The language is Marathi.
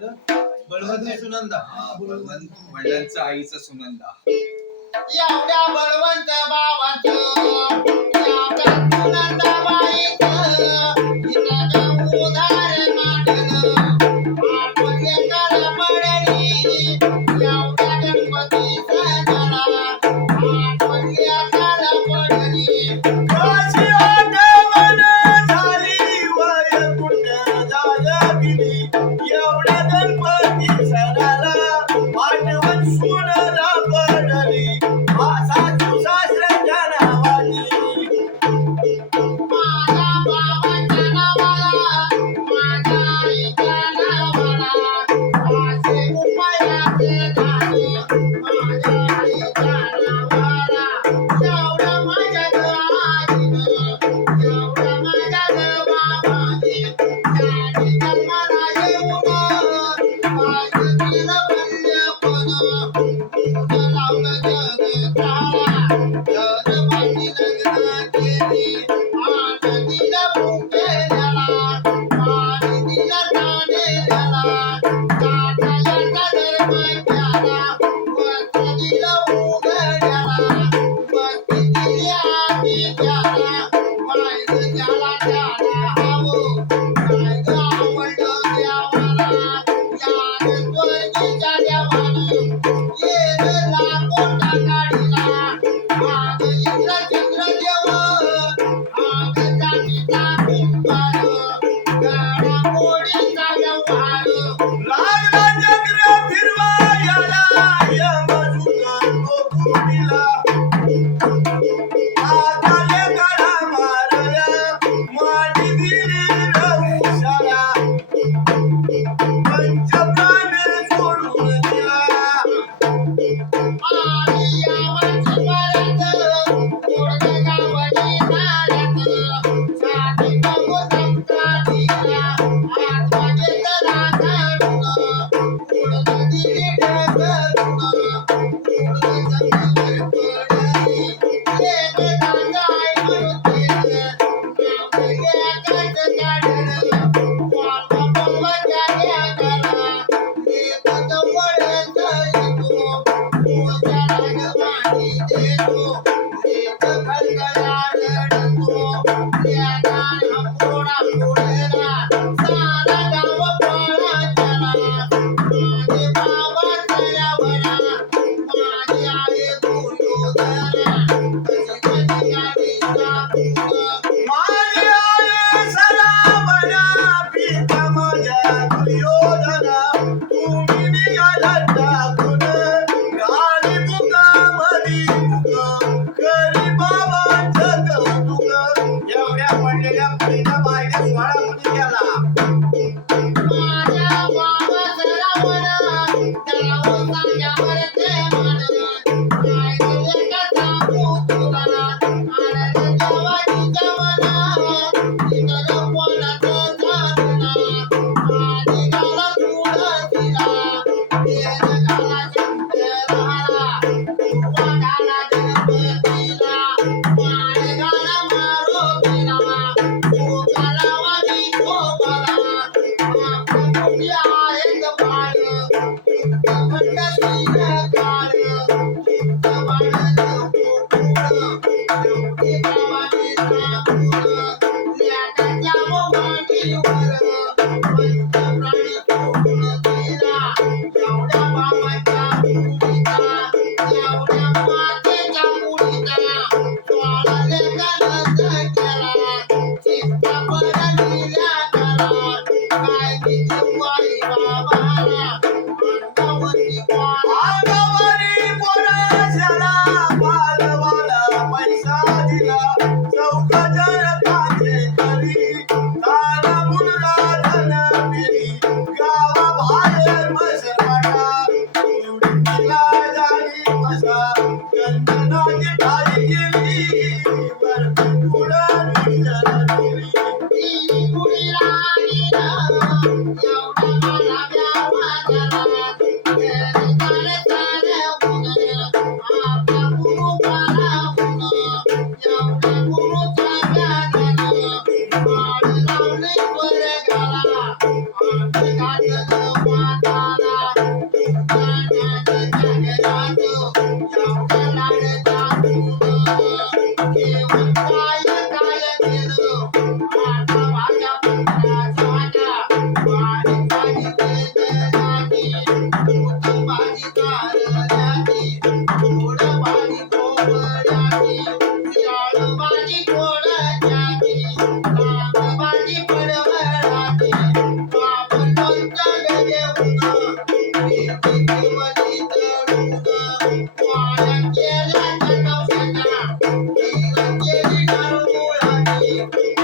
बळवंत सुनंदा. बळवंत वडिलांचा आईचा सुनंदा. एवढ्या बळवंत भावाचं Thank you. Thank you. thank you.